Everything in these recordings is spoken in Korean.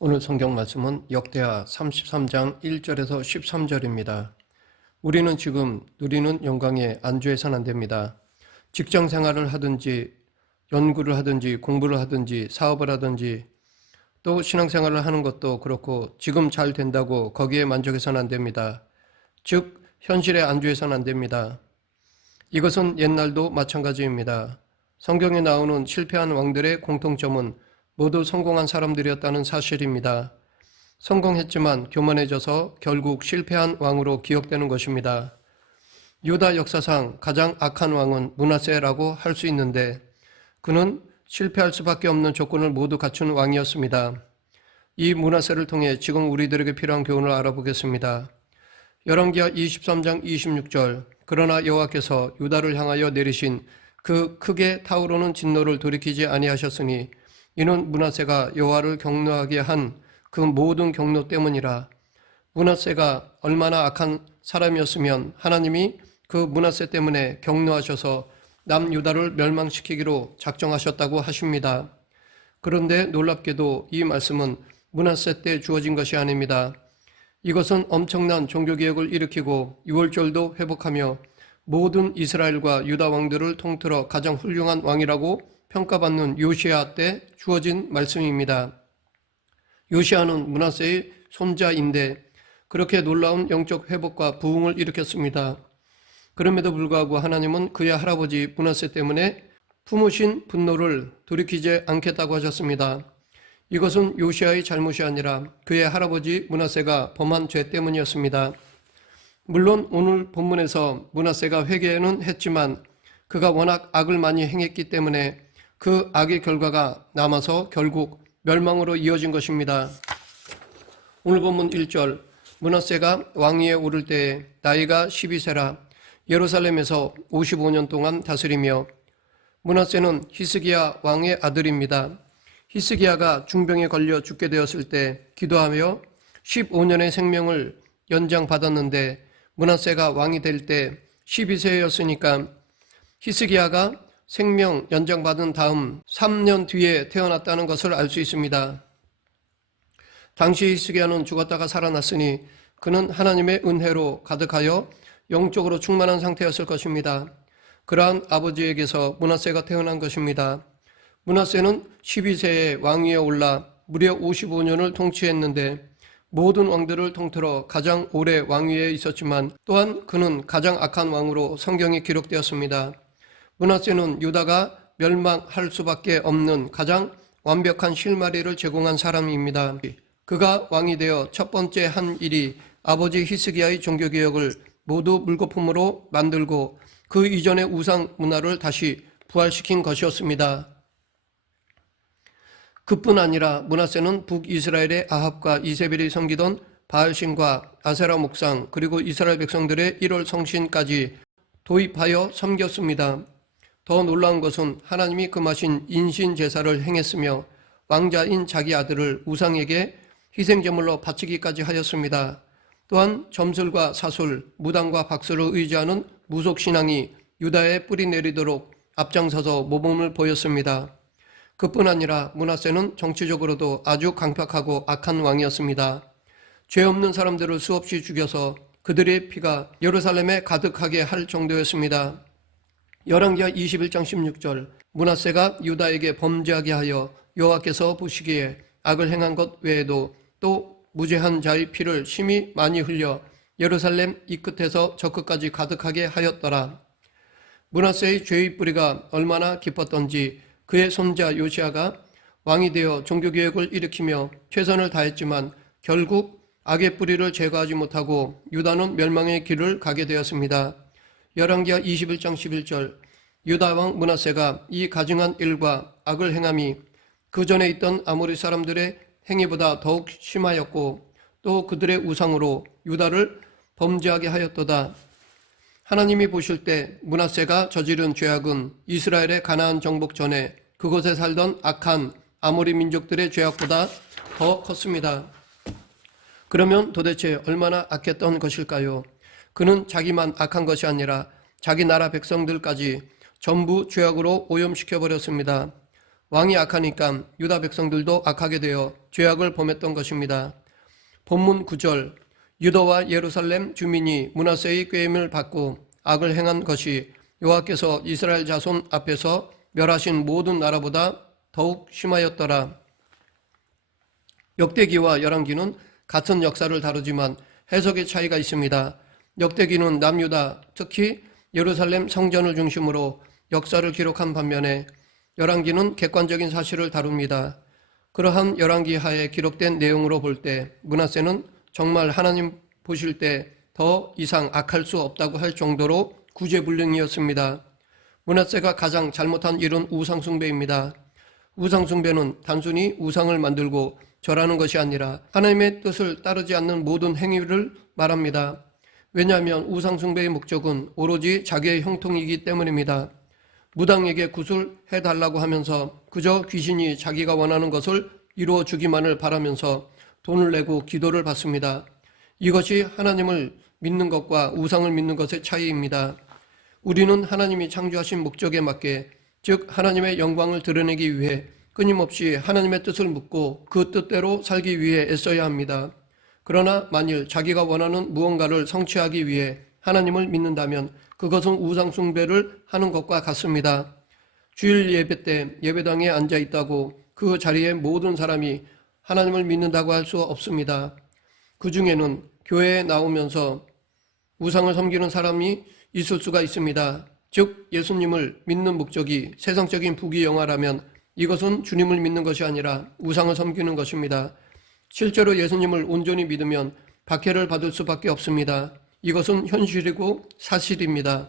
오늘 성경 말씀은 역대하 33장 1절에서 13절입니다. 우리는 지금 누리는 영광에 안주해서는 안 됩니다. 직장 생활을 하든지 연구를 하든지 공부를 하든지 사업을 하든지 또 신앙생활을 하는 것도 그렇고 지금 잘 된다고 거기에 만족해서는 안 됩니다. 즉 현실에 안주해서는 안 됩니다. 이것은 옛날도 마찬가지입니다. 성경에 나오는 실패한 왕들의 공통점은 모두 성공한 사람들이었다는 사실입니다. 성공했지만 교만해져서 결국 실패한 왕으로 기억되는 것입니다. 유다 역사상 가장 악한 왕은 므낫세라고 할 수 있는데 그는 실패할 수밖에 없는 조건을 모두 갖춘 왕이었습니다. 이 므낫세를 통해 지금 우리들에게 필요한 교훈을 알아보겠습니다. 열왕기하 23장 26절 그러나 여호와께서 유다를 향하여 내리신 그 크게 타오르는 진노를 돌이키지 아니하셨으니 이는 므낫세가 여호와를 경노하게 한 그 모든 경노 때문이라. 므낫세가 얼마나 악한 사람이었으면 하나님이 그 므낫세 때문에 경노하셔서 남유다를 멸망시키기로 작정하셨다고 하십니다. 그런데 놀랍게도 이 말씀은 므낫세 때 주어진 것이 아닙니다. 이것은 엄청난 종교개혁을 일으키고 유월절도 회복하며 모든 이스라엘과 유다 왕들을 통틀어 가장 훌륭한 왕이라고 평가받는 요시야 때 주어진 말씀입니다. 요시야는 므낫세의 손자인데 그렇게 놀라운 영적 회복과 부흥을 일으켰습니다. 그럼에도 불구하고 하나님은 그의 할아버지 므낫세 때문에 품으신 분노를 돌이키지 않겠다고 하셨습니다. 이것은 요시야의 잘못이 아니라 그의 할아버지 므낫세가 범한 죄 때문이었습니다. 물론 오늘 본문에서 므낫세가 회개는 했지만 그가 워낙 악을 많이 행했기 때문에 그 악의 결과가 남아서 결국 멸망으로 이어진 것입니다. 오늘 본문 1절 므낫세가 왕위에 오를 때에 나이가 12세라 예루살렘에서 55년 동안 다스리며 므낫세는 히스기야 왕의 아들입니다. 히스기야가 중병에 걸려 죽게 되었을 때 기도하며 15년의 생명을 연장받았는데 므낫세가 왕이 될 때 12세였으니까 히스기야가 생명 연장받은 다음 3년 뒤에 태어났다는 것을 알 수 있습니다. 당시 히스기야는 죽었다가 살아났으니 그는 하나님의 은혜로 가득하여 영적으로 충만한 상태였을 것입니다. 그러한 아버지에게서 므낫세가 태어난 것입니다. 므낫세는 12세에 왕위에 올라 무려 55년을 통치했는데 모든 왕들을 통틀어 가장 오래 왕위에 있었지만 또한 그는 가장 악한 왕으로 성경에 기록되었습니다. 므낫세는 유다가 멸망할 수밖에 없는 가장 완벽한 실마리를 제공한 사람입니다. 그가 왕이 되어 첫 번째 한 일이 아버지 히스기야의 종교개혁을 모두 물거품으로 만들고 그 이전의 우상 문화를 다시 부활시킨 것이었습니다. 그뿐 아니라 므낫세는 북이스라엘의 아합과 이세벨이 섬기던 바알신과 아세라 목상 그리고 이스라엘 백성들의 1월 성신까지 도입하여 섬겼습니다. 더 놀라운 것은 하나님이 금하신 인신 제사를 행했으며 왕자인 자기 아들을 우상에게 희생제물로 바치기까지 하였습니다. 또한 점술과 사술, 무당과 박수를 의지하는 무속신앙이 유다에 뿌리 내리도록 앞장서서 모범을 보였습니다. 그뿐 아니라 므낫세는 정치적으로도 아주 강팍하고 악한 왕이었습니다. 죄 없는 사람들을 수없이 죽여서 그들의 피가 예루살렘에 가득하게 할 정도였습니다. 열왕기하 21장 16절 므낫세가 유다에게 범죄하게 하여 여호와께서 보시기에 악을 행한 것 외에도 또 무죄한 자의 피를 심히 많이 흘려 예루살렘 이 끝에서 저 끝까지 가득하게 하였더라. 므낫세의 죄의 뿌리가 얼마나 깊었던지 그의 손자 요시야가 왕이 되어 종교개혁을 일으키며 최선을 다했지만 결국 악의 뿌리를 제거하지 못하고 유다는 멸망의 길을 가게 되었습니다. 열왕기하 21장 11절 유다 왕 므낫세가 이 가증한 일과 악을 행함이 그 전에 있던 아모리 사람들의 행위보다 더욱 심하였고 또 그들의 우상으로 유다를 범죄하게 하였도다. 하나님이 보실 때 므낫세가 저지른 죄악은 이스라엘의 가나안 정복 전에 그곳에 살던 악한 아모리 민족들의 죄악보다 더 컸습니다. 그러면 도대체 얼마나 악했던 것일까요? 그는 자기만 악한 것이 아니라 자기 나라 백성들까지 전부 죄악으로 오염시켜버렸습니다. 왕이 악하니까 유다 백성들도 악하게 되어 죄악을 범했던 것입니다. 본문 9절, 유다와 예루살렘 주민이 므낫세의 꾀임을 받고 악을 행한 것이 여호와께서 이스라엘 자손 앞에서 멸하신 모든 나라보다 더욱 심하였더라. 역대기와 열왕기는 같은 역사를 다루지만 해석의 차이가 있습니다. 역대기는 남유다, 특히 예루살렘 성전을 중심으로 역사를 기록한 반면에 열왕기는 객관적인 사실을 다룹니다. 그러한 열왕기 하에 기록된 내용으로 볼 때 므낫세는 정말 하나님 보실 때 더 이상 악할 수 없다고 할 정도로 구제불능이었습니다. 므낫세가 가장 잘못한 일은 우상숭배입니다. 우상숭배는 단순히 우상을 만들고 절하는 것이 아니라 하나님의 뜻을 따르지 않는 모든 행위를 말합니다. 왜냐하면 우상숭배의 목적은 오로지 자기의 형통이기 때문입니다. 무당에게 구슬해달라고 하면서 그저 귀신이 자기가 원하는 것을 이루어 주기만을 바라면서 돈을 내고 기도를 받습니다. 이것이 하나님을 믿는 것과 우상을 믿는 것의 차이입니다. 우리는 하나님이 창조하신 목적에 맞게, 즉 하나님의 영광을 드러내기 위해 끊임없이 하나님의 뜻을 묻고 그 뜻대로 살기 위해 애써야 합니다. 그러나 만일 자기가 원하는 무언가를 성취하기 위해 하나님을 믿는다면 그것은 우상 숭배를 하는 것과 같습니다. 주일 예배 때 예배당에 앉아 있다고 그 자리에 모든 사람이 하나님을 믿는다고 할 수 없습니다. 그 중에는 교회에 나오면서 우상을 섬기는 사람이 있을 수가 있습니다. 즉 예수님을 믿는 목적이 세상적인 부귀영화라면 이것은 주님을 믿는 것이 아니라 우상을 섬기는 것입니다. 실제로 예수님을 온전히 믿으면 박해를 받을 수밖에 없습니다. 이것은 현실이고 사실입니다.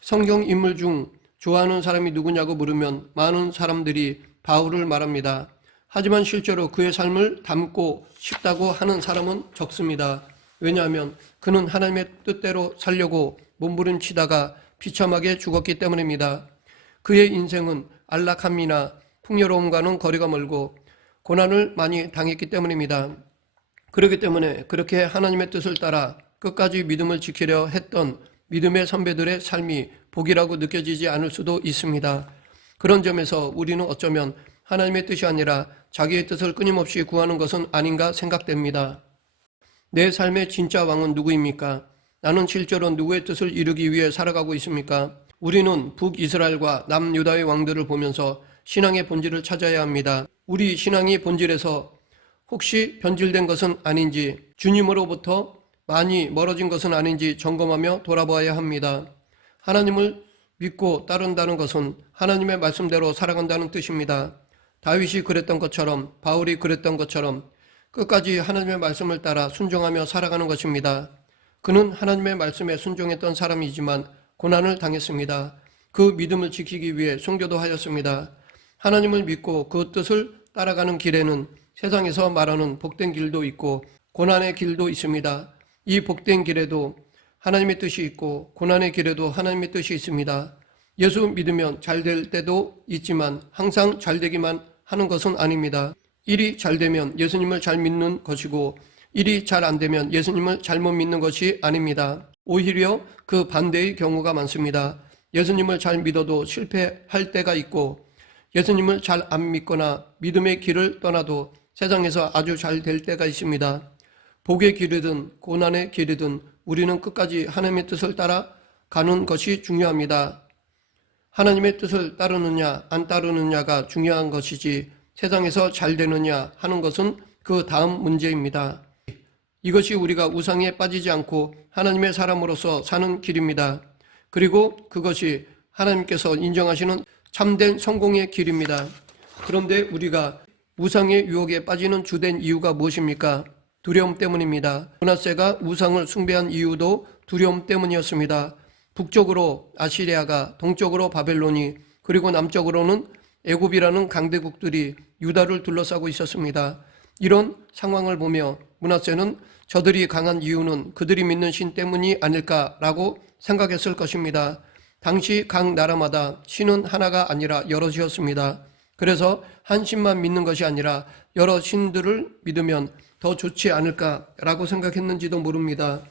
성경 인물 중 좋아하는 사람이 누구냐고 물으면 많은 사람들이 바울을 말합니다. 하지만 실제로 그의 삶을 닮고 싶다고 하는 사람은 적습니다. 왜냐하면 그는 하나님의 뜻대로 살려고 몸부림치다가 비참하게 죽었기 때문입니다. 그의 인생은 안락함이나 풍요로움과는 거리가 멀고 고난을 많이 당했기 때문입니다. 그렇기 때문에 그렇게 하나님의 뜻을 따라 끝까지 믿음을 지키려 했던 믿음의 선배들의 삶이 복이라고 느껴지지 않을 수도 있습니다. 그런 점에서 우리는 어쩌면 하나님의 뜻이 아니라 자기의 뜻을 끊임없이 구하는 것은 아닌가 생각됩니다. 내 삶의 진짜 왕은 누구입니까? 나는 실제로 누구의 뜻을 이루기 위해 살아가고 있습니까? 우리는 북이스라엘과 남유다의 왕들을 보면서 신앙의 본질을 찾아야 합니다. 우리 신앙이 본질에서 혹시 변질된 것은 아닌지, 주님으로부터 많이 멀어진 것은 아닌지 점검하며 돌아봐야 합니다. 하나님을 믿고 따른다는 것은 하나님의 말씀대로 살아간다는 뜻입니다. 다윗이 그랬던 것처럼, 바울이 그랬던 것처럼 끝까지 하나님의 말씀을 따라 순종하며 살아가는 것입니다. 그는 하나님의 말씀에 순종했던 사람이지만 고난을 당했습니다. 그 믿음을 지키기 위해 순교도 하였습니다. 하나님을 믿고 그 뜻을 따라가는 길에는 세상에서 말하는 복된 길도 있고 고난의 길도 있습니다. 이 복된 길에도 하나님의 뜻이 있고 고난의 길에도 하나님의 뜻이 있습니다. 예수 믿으면 잘 될 때도 있지만 항상 잘 되기만 하는 것은 아닙니다. 일이 잘 되면 예수님을 잘 믿는 것이고 일이 잘 안 되면 예수님을 잘못 믿는 것이 아닙니다. 오히려 그 반대의 경우가 많습니다. 예수님을 잘 믿어도 실패할 때가 있고 예수님을 잘 안 믿거나 믿음의 길을 떠나도 세상에서 아주 잘 될 때가 있습니다. 복의 길이든 고난의 길이든 우리는 끝까지 하나님의 뜻을 따라 가는 것이 중요합니다. 하나님의 뜻을 따르느냐 안 따르느냐가 중요한 것이지 세상에서 잘 되느냐 하는 것은 그 다음 문제입니다. 이것이 우리가 우상에 빠지지 않고 하나님의 사람으로서 사는 길입니다. 그리고 그것이 하나님께서 인정하시는 참된 성공의 길입니다. 그런데 우리가 우상의 유혹에 빠지는 주된 이유가 무엇입니까? 두려움 때문입니다. 므낫세가 우상을 숭배한 이유도 두려움 때문이었습니다. 북쪽으로 아시리아가, 동쪽으로 바벨론이, 그리고 남쪽으로는 애굽이라는 강대국들이 유다를 둘러싸고 있었습니다. 이런 상황을 보며 므낫세는 저들이 강한 이유는 그들이 믿는 신 때문이 아닐까라고 생각했을 것입니다. 당시 각 나라마다 신은 하나가 아니라 여럿이었습니다. 그래서 한 신만 믿는 것이 아니라 여러 신들을 믿으면 더 좋지 않을까라고 생각했는지도 모릅니다.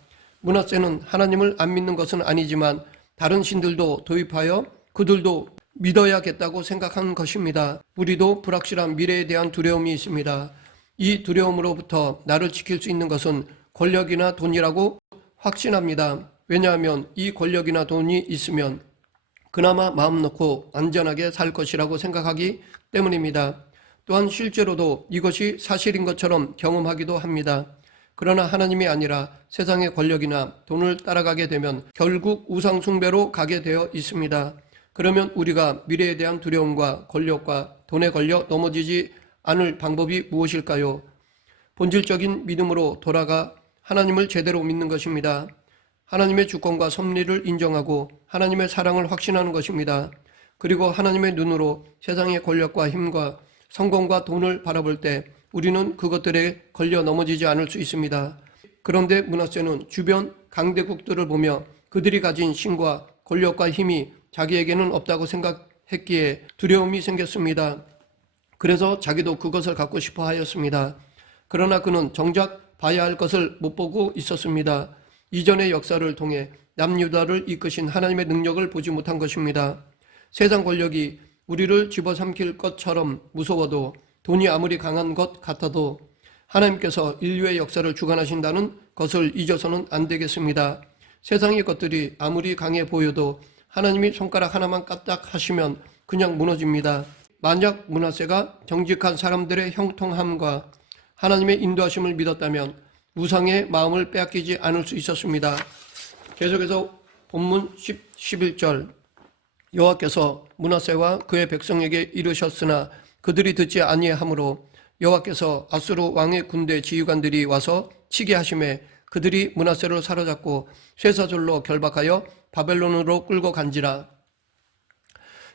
므낫세는 하나님을 안 믿는 것은 아니지만 다른 신들도 도입하여 그들도 믿어야겠다고 생각한 것입니다. 우리도 불확실한 미래에 대한 두려움이 있습니다. 이 두려움으로부터 나를 지킬 수 있는 것은 권력이나 돈이라고 확신합니다. 왜냐하면 이 권력이나 돈이 있으면 그나마 마음 놓고 안전하게 살 것이라고 생각하기 때문입니다. 또한 실제로도 이것이 사실인 것처럼 경험하기도 합니다. 그러나 하나님이 아니라 세상의 권력이나 돈을 따라가게 되면 결국 우상 숭배로 가게 되어 있습니다. 그러면 우리가 미래에 대한 두려움과 권력과 돈에 걸려 넘어지지 않을 방법이 무엇일까요? 본질적인 믿음으로 돌아가 하나님을 제대로 믿는 것입니다. 하나님의 주권과 섭리를 인정하고 하나님의 사랑을 확신하는 것입니다. 그리고 하나님의 눈으로 세상의 권력과 힘과 성공과 돈을 바라볼 때 우리는 그것들에 걸려 넘어지지 않을 수 있습니다. 그런데 므낫세는 주변 강대국들을 보며 그들이 가진 신과 권력과 힘이 자기에게는 없다고 생각했기에 두려움이 생겼습니다. 그래서 자기도 그것을 갖고 싶어 하였습니다. 그러나 그는 정작 봐야 할 것을 못 보고 있었습니다. 이전의 역사를 통해 남유다를 이끄신 하나님의 능력을 보지 못한 것입니다. 세상 권력이 우리를 집어삼킬 것처럼 무서워도 돈이 아무리 강한 것 같아도 하나님께서 인류의 역사를 주관하신다는 것을 잊어서는 안 되겠습니다. 세상의 것들이 아무리 강해 보여도 하나님이 손가락 하나만 까딱 하시면 그냥 무너집니다. 만약 므낫세가 정직한 사람들의 형통함과 하나님의 인도하심을 믿었다면 우상의 마음을 빼앗기지 않을 수 있었습니다. 계속해서 본문 11절 여호와께서 므낫세와 그의 백성에게 이르셨으나 그들이 듣지 아니하므로 여호와께서 아수르 왕의 군대 지휘관들이 와서 치게 하심에 그들이 므낫세를 사로잡고 쇠사슬로 결박하여 바벨론으로 끌고 간지라.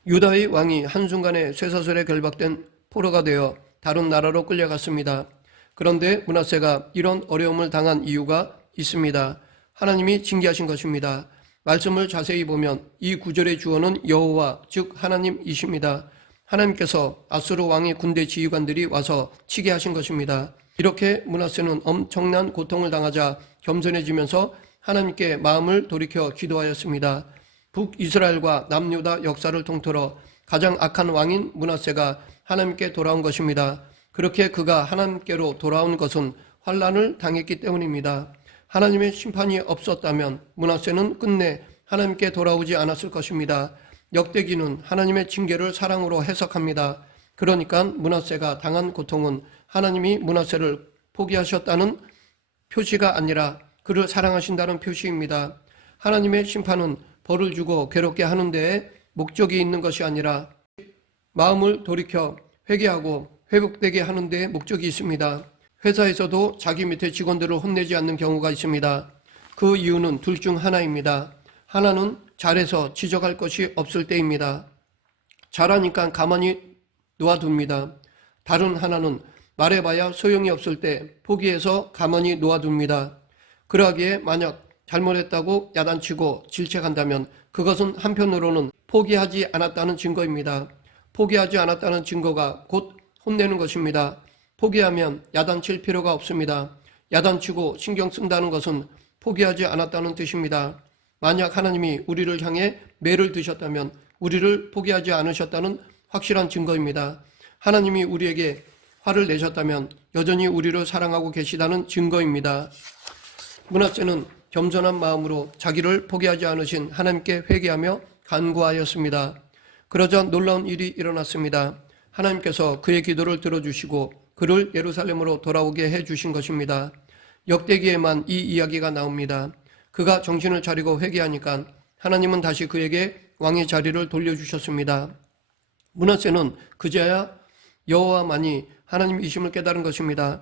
유다의 왕이 한순간에 쇠사슬에 결박된 포로가 되어 다른 나라로 끌려갔습니다. 그런데 므낫세가 이런 어려움을 당한 이유가 있습니다. 하나님이 징계하신 것입니다. 말씀을 자세히 보면 이 구절의 주어는 여호와 즉 하나님이십니다. 하나님께서 아수르 왕의 군대 지휘관들이 와서 치게 하신 것입니다. 이렇게 므낫세는 엄청난 고통을 당하자 겸손해지면서 하나님께 마음을 돌이켜 기도하였습니다. 북이스라엘과 남유다 역사를 통틀어 가장 악한 왕인 므낫세가 하나님께 돌아온 것입니다. 그렇게 그가 하나님께로 돌아온 것은 환난을 당했기 때문입니다. 하나님의 심판이 없었다면 므낫세는 끝내 하나님께 돌아오지 않았을 것입니다. 역대기는 하나님의 징계를 사랑으로 해석합니다. 그러니까 므낫세가 당한 고통은 하나님이 므낫세를 포기하셨다는 표시가 아니라 그를 사랑하신다는 표시입니다. 하나님의 심판은 벌을 주고 괴롭게 하는 데에 목적이 있는 것이 아니라 마음을 돌이켜 회개하고 회복되게 하는 데에 목적이 있습니다. 회사에서도 자기 밑에 직원들을 혼내지 않는 경우가 있습니다. 그 이유는 둘 중 하나입니다. 하나는 잘해서 지적할 것이 없을 때입니다. 잘하니까 가만히 놓아둡니다. 다른 하나는 말해봐야 소용이 없을 때 포기해서 가만히 놓아둡니다. 그러하기에 만약 잘못했다고 야단치고 질책한다면 그것은 한편으로는 포기하지 않았다는 증거입니다. 포기하지 않았다는 증거가 곧 혼내는 것입니다. 포기하면 야단칠 필요가 없습니다. 야단치고 신경 쓴다는 것은 포기하지 않았다는 뜻입니다. 만약 하나님이 우리를 향해 매를 드셨다면 우리를 포기하지 않으셨다는 확실한 증거입니다. 하나님이 우리에게 화를 내셨다면 여전히 우리를 사랑하고 계시다는 증거입니다. 므낫세는 겸손한 마음으로 자기를 포기하지 않으신 하나님께 회개하며 간구하였습니다. 그러자 놀라운 일이 일어났습니다. 하나님께서 그의 기도를 들어주시고 그를 예루살렘으로 돌아오게 해주신 것입니다. 역대기에만 이 이야기가 나옵니다. 그가 정신을 차리고 회개하니까 하나님은 다시 그에게 왕의 자리를 돌려주셨습니다. 므낫세는 그제야 여호와만이 하나님이심을 깨달은 것입니다.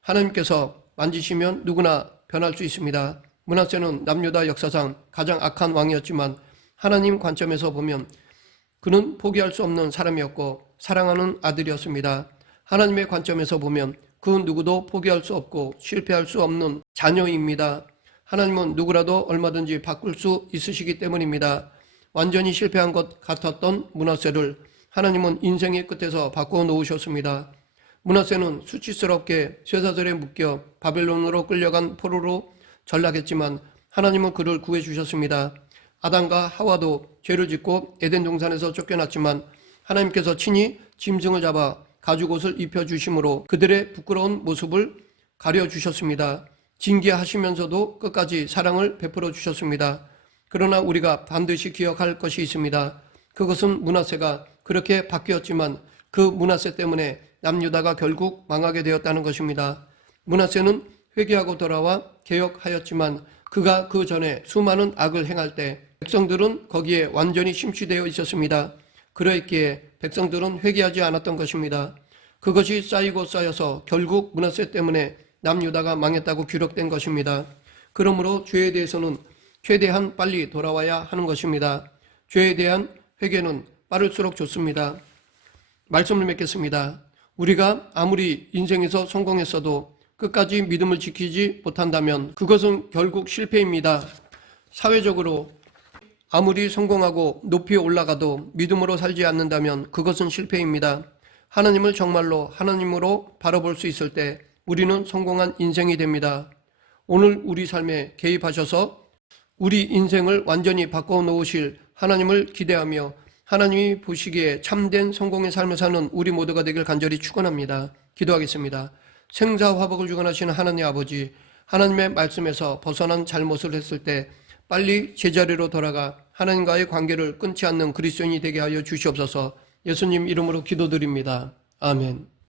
하나님께서 만지시면 누구나 변할 수 있습니다. 므낫세는 남유다 역사상 가장 악한 왕이었지만 하나님 관점에서 보면 그는 포기할 수 없는 사람이었고 사랑하는 아들이었습니다. 하나님의 관점에서 보면 그 누구도 포기할 수 없고 실패할 수 없는 자녀입니다. 하나님은 누구라도 얼마든지 바꿀 수 있으시기 때문입니다. 완전히 실패한 것 같았던 므낫세를 하나님은 인생의 끝에서 바꾸어 놓으셨습니다. 므낫세는 수치스럽게 쇠사슬에 묶여 바벨론으로 끌려간 포로로 전락했지만 하나님은 그를 구해 주셨습니다. 아담과 하와도 죄를 짓고 에덴 동산에서 쫓겨났지만 하나님께서 친히 짐승을 잡아 가죽옷을 입혀주심으로 그들의 부끄러운 모습을 가려주셨습니다. 징계하시면서도 끝까지 사랑을 베풀어 주셨습니다. 그러나 우리가 반드시 기억할 것이 있습니다. 그것은 므낫세가 그렇게 바뀌었지만 그 므낫세 때문에 남유다가 결국 망하게 되었다는 것입니다. 므낫세는 회개하고 돌아와 개혁하였지만 그가 그 전에 수많은 악을 행할 때 백성들은 거기에 완전히 심취되어 있었습니다. 그러했기에 백성들은 회개하지 않았던 것입니다. 그것이 쌓이고 쌓여서 결국 므낫세 때문에 남유다가 망했다고 기록된 것입니다. 그러므로 죄에 대해서는 최대한 빨리 돌아와야 하는 것입니다. 죄에 대한 회개는 빠를수록 좋습니다. 말씀을 맺겠습니다. 우리가 아무리 인생에서 성공했어도 끝까지 믿음을 지키지 못한다면 그것은 결국 실패입니다. 사회적으로 아무리 성공하고 높이 올라가도 믿음으로 살지 않는다면 그것은 실패입니다. 하나님을 정말로 하나님으로 바라볼 수 있을 때 우리는 성공한 인생이 됩니다. 오늘 우리 삶에 개입하셔서 우리 인생을 완전히 바꿔놓으실 하나님을 기대하며 하나님이 보시기에 참된 성공의 삶을 사는 우리 모두가 되길 간절히 축원합니다. 기도하겠습니다. 생사화복을 주관하시는 하나님 아버지, 하나님의 말씀에서 벗어난 잘못을 했을 때 빨리 제자리로 돌아가 하나님과의 관계를 끊지 않는 그리스도인이 되게 하여 주시옵소서. 예수님 이름으로 기도드립니다. 아멘.